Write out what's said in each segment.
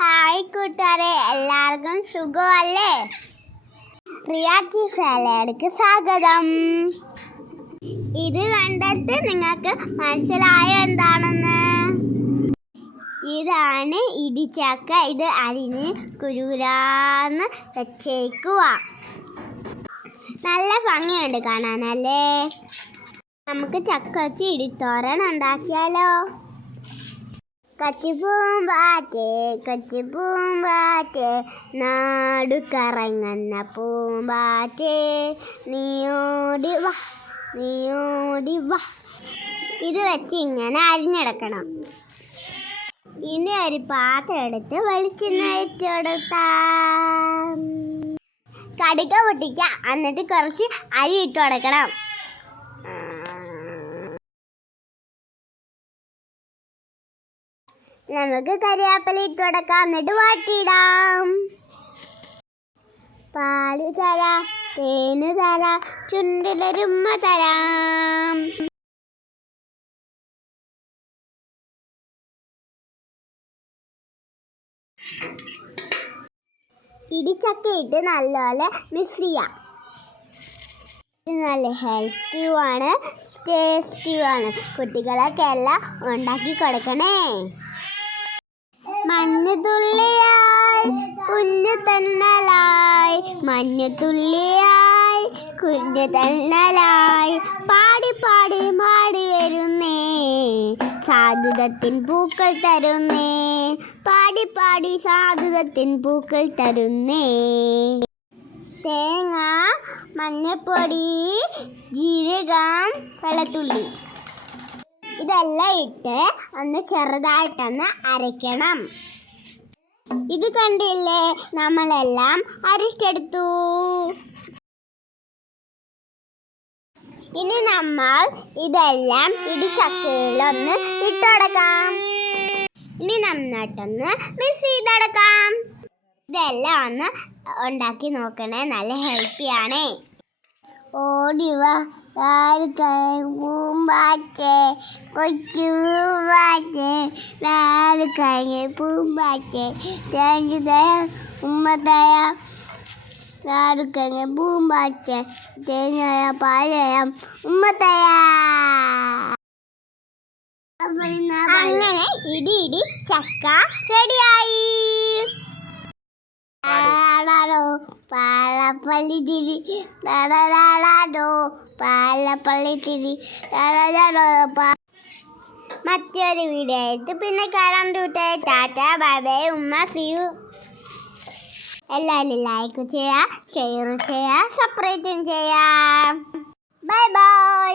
Hi കൂട്ടുകാരെ, എല്ലാവർക്കും സുഖമല്ലേ? റിയാറ്റി സാലഡിക്ക് സ്വാഗതം. ഇത് കണ്ടിട്ട് നിങ്ങൾക്ക് മനസ്സിലായോ എന്താണെന്ന്? ഇതാണ് ഇടിച്ചക്ക. ഇത് അരിഞ്ഞ് കുരുകുരാന്ന് വെച്ചേക്കുക. നല്ല ഭംഗിയുണ്ട് കാണാനല്ലേ? നമുക്ക് ചക്ക വെച്ച് ഇടിത്തോരൻ ഉണ്ടാക്കിയാലോ? കൊച്ചുപൂമ്പാറ്റേ കൊച്ചുപൂമ്പാറ്റേ നാടു കറങ്ങുന്ന പൂമ്പാറ്റേ നീയോടി വാ നീയോടി വാ. ഇത് വെച്ച് ഇങ്ങനെ അരിഞ്ഞെടുക്കണം. ഇനി ഒരു പാത്രം എടുത്ത് വെളിച്ചെണ്ണ ഒഴിച്ച് കൊടുത്താൽ കടുക് പൊട്ടിക്കുക. എന്നിട്ട് കുറച്ച് അരി ഇട്ട് കൊടുക്കണം. നമുക്ക് കറിവേപ്പില ഇട്ട് കൊടുക്കാം. എന്നിട്ട് വാട്ടിയിടാം. പാല് തരാം, തേന് തരാം, ചുണ്ടിലൊരുമ്മ തരാം. ഇടിച്ചക്ക ഇട്ട് നല്ലപോലെ മിക്സ് ചെയ്യാം. ഇത് നല്ല ഹെൽത്തിയുമാണ്, ടേസ്റ്റിയുമാണ്. കുട്ടികളൊക്കെ എല്ലാം ഉണ്ടാക്കി കൊടുക്കണേ. മഞ്ഞുതുള്ളിയായി കുഞ്ഞു തന്നലായി, മഞ്ഞുതുള്ളിയായി കുഞ്ഞു തന്നലായി, പാടി പാടി പാടി വരുന്നേ സാധുതത്തിൻ പൂക്കൾ തരുന്നേ, പാടി പാടി സാധുതത്തിൻ പൂക്കൾ തരുന്നേ. തേങ്ങ, മഞ്ഞൾപ്പൊടി, ജീരകം, വെളുത്തുള്ളി ഇതെല്ലാം ഇട്ട് ഒന്ന് ചെറുതായിട്ടൊന്ന് അരയ്ക്കണം. ഇത് കണ്ടില്ലേ, നമ്മളെല്ലാം അരച്ചെടുത്തു. ഇനി നമ്മൾ ഇതെല്ലാം ഇടിച്ചക്കയിലൊന്ന് ഇട്ടുകൊടുക്കാം. ഇനി നന്നായിട്ടൊന്ന് മിക്സ് ചെയ്തെടുക്കാം. ഇതെല്ലാം ഒന്ന് ഉണ്ടാക്കി നോക്കണേ, നല്ല ഹെൽത്തിയാണേ. ഓടിവാ പൂമ്പാറ്റേ കൊച്ചു പൂമ്പാറ്റേ, കഴിഞ്ഞ പൂമ്പാറ്റേ തേങ്ങ തരാം ഉമ്മ തരാം, കഴിഞ്ഞ പൂമ്പാറ്റേ തേങ്ങ പാലയാം ഉമ്മ തരാം. അങ്ങനെ ഇടി ഇടി ചക്ക റെഡിയായി. പാലപ്പള്ളി തിരി പാലപ്പള്ളി തിരി. മറ്റൊരു വീഡിയോ ആയിട്ട് പിന്നെ കാണാൻ കൂട്ടെ. ടാറ്റ ബൈ ബൈ, ഉമ്മ സീ യു. എല്ലാവരും ലൈക്ക് ചെയ്യുക, ഷെയർ ചെയ്യുക, സബ്സ്ക്രൈബ് ചെയ്യുക. Bye bye.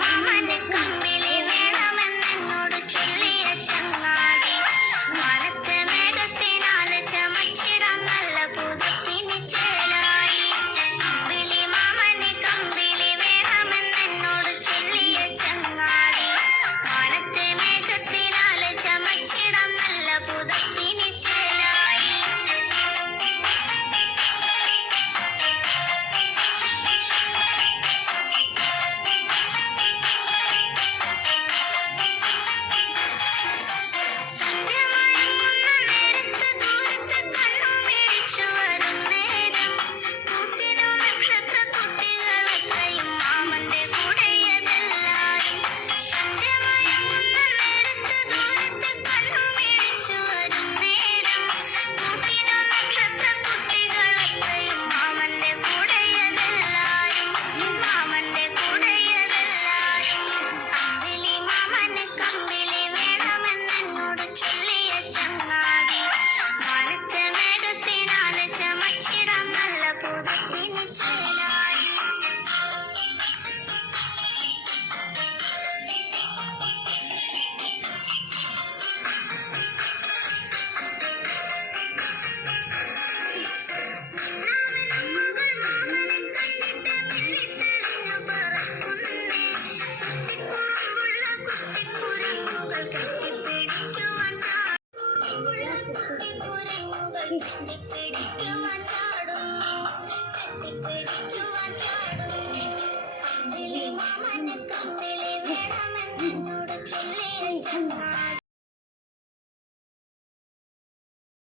Mama കെട്ടിപ്പിടിക്കുവാൻ ചാടും